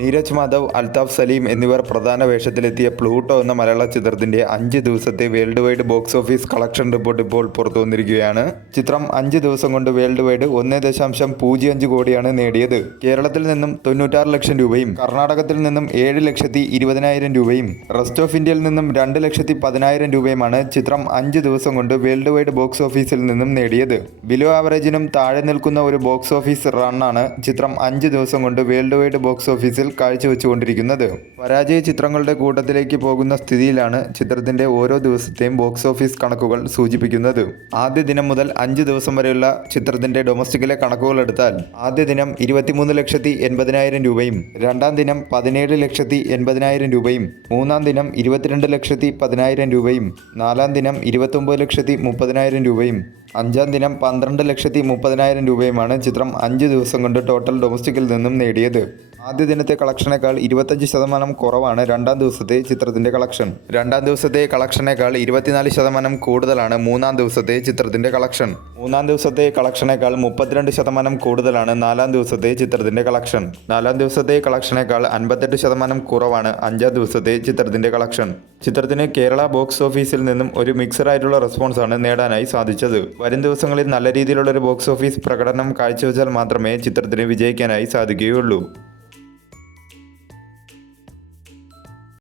നീരജ് മാധവ്, അൽതാഫ് സലീം എന്നിവർ പ്രധാന വേഷത്തിലെത്തിയ പ്ലൂട്ടോ എന്ന മലയാള ചിത്രത്തിന്റെ 5 ദിവസത്തെ world wide box office collection report ഇപ്പോൾ പുറത്തു വന്നിരിക്കുകയാണ്. ചിത്രം 5 ദിവസം കൊണ്ട് വേൾഡ് വൈഡ് 1.05 കോടിയാണ് നേടിയത്. കേരളത്തിൽ നിന്നും 96 ലക്ഷം രൂപയും കർണാടകത്തിൽ നിന്നും 7,20,000 രൂപയും റെസ്റ്റ് ഓഫ് ഇന്ത്യയിൽ നിന്നും 2,10,000 രൂപയുമാണ് ചിത്രം 5 ദിവസം കൊണ്ട് വേൾഡ് വൈഡ് ബോക്സ് ഓഫീസിൽ നിന്നും നേടിയത്. ബിലോ ആവറേജിനും താഴെ നിൽക്കുന്ന ഒരു ബോക്സ് ഓഫീസ് റണ്ണാണ് ചിത്രം 5 ദിവസം കൊണ്ട് വേൾഡ് വൈഡ് ബോക്സ് ഓഫീസിൽ കാഴ്ചവെച്ചുകൊണ്ടിരിക്കുന്നത്. പരാജയ ചിത്രങ്ങളുടെ കൂട്ടത്തിലേക്ക് പോകുന്ന സ്ഥിതിയിലാണ് ചിത്രത്തിന്റെ ഓരോ ദിവസത്തെയും ബോക്സ് ഓഫീസ് കണക്കുകൾ സൂചിപ്പിക്കുന്നത്. ആദ്യ ദിനം മുതൽ 5 ദിവസം വരെയുള്ള ചിത്രത്തിന്റെ ഡൊമസ്റ്റിക്കിലെ കണക്കുകൾ എടുത്താൽ ആദ്യ ദിനം 23,80,000 രൂപയും രണ്ടാം ദിനം 17,80,000 രൂപയും മൂന്നാം ദിനം 22,10,000 രൂപയും നാലാം ദിനം 29,30,000 രൂപയും അഞ്ചാം ദിനം 12,30,000 രൂപയുമാണ് ചിത്രം 5 ദിവസം കൊണ്ട് ടോട്ടൽ ഡൊമസ്റ്റിക്കിൽ നിന്നും നേടിയത്. ആദ്യ ദിനത്തെ കളക്ഷനേക്കാൾ 25% കുറവാണ് രണ്ടാം ദിവസത്തെ ചിത്രത്തിന്റെ കളക്ഷൻ. രണ്ടാം ദിവസത്തെ കളക്ഷനേക്കാൾ 24% കൂടുതലാണ് മൂന്നാം ദിവസത്തെ ചിത്രത്തിന്റെ കളക്ഷൻ. മൂന്നാം ദിവസത്തെ കളക്ഷനേക്കാൾ 32% കൂടുതലാണ് നാലാം ദിവസത്തെ ചിത്രത്തിന്റെ കളക്ഷൻ. നാലാം ദിവസത്തെ കളക്ഷനേക്കാൾ 58% കുറവാണ് അഞ്ചാം ദിവസത്തെ ചിത്രത്തിന്റെ കളക്ഷൻ. ചിത്രത്തിന് കേരള ബോക്സ് ഓഫീസിൽ നിന്നും ഒരു മിക്സഡായിട്ടുള്ള റെസ്പോൺസാണ് നേടാനായി സാധിച്ചത്. വരും ദിവസങ്ങളിൽ നല്ല രീതിയിലുള്ള ഒരു ബോക്സ് ഓഫീസ് പ്രകടനം കാഴ്ചവെച്ചാൽ മാത്രമേ ചിത്രത്തിന് വിജയിക്കാനായി സാധിക്കുകയുള്ളൂ.